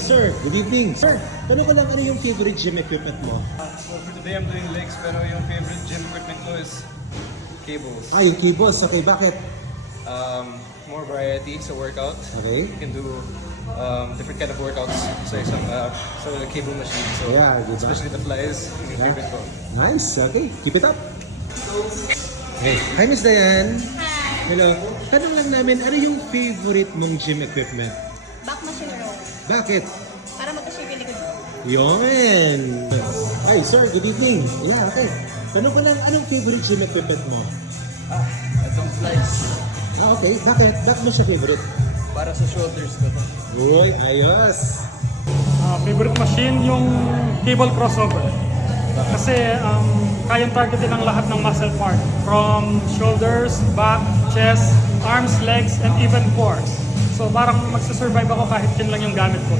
sir. Good evening. Sir, tanong ko lang, ano yung favorite gym equipment mo? So for today I'm doing legs, pero yung favorite gym equipment ko is cables. Ah, yung cables. Okay, bakit? More variety sa workout. Okay. You can do different kind of workouts sa isang sa cable machine. So Yeah, diba? especially the flies, yung Yeah. favorite ko. Nice. Okay, keep it up. Okay. Hi, Miss Dayan. Hi! Hello. Tanong lang namin, ano yung favorite mong gym equipment? Back machine row. Bakit? Para magkasya yung likod mo. Yun. Hi, sir. Good evening. Yeah, okay. Tanong ko lang, anong favorite gym equipment mo? Itong flies, Ah, okay. Bakit? Bakit mo siya favorite? para sa shoulders ko to. Uy, ayos. Favorite machine yung cable crossover. Kasi kayang targetin ang lahat ng muscle part. From shoulders, back, chest, arms, legs, and even core. So parang magsasurvive ako kahit yun lang yung gamit ko.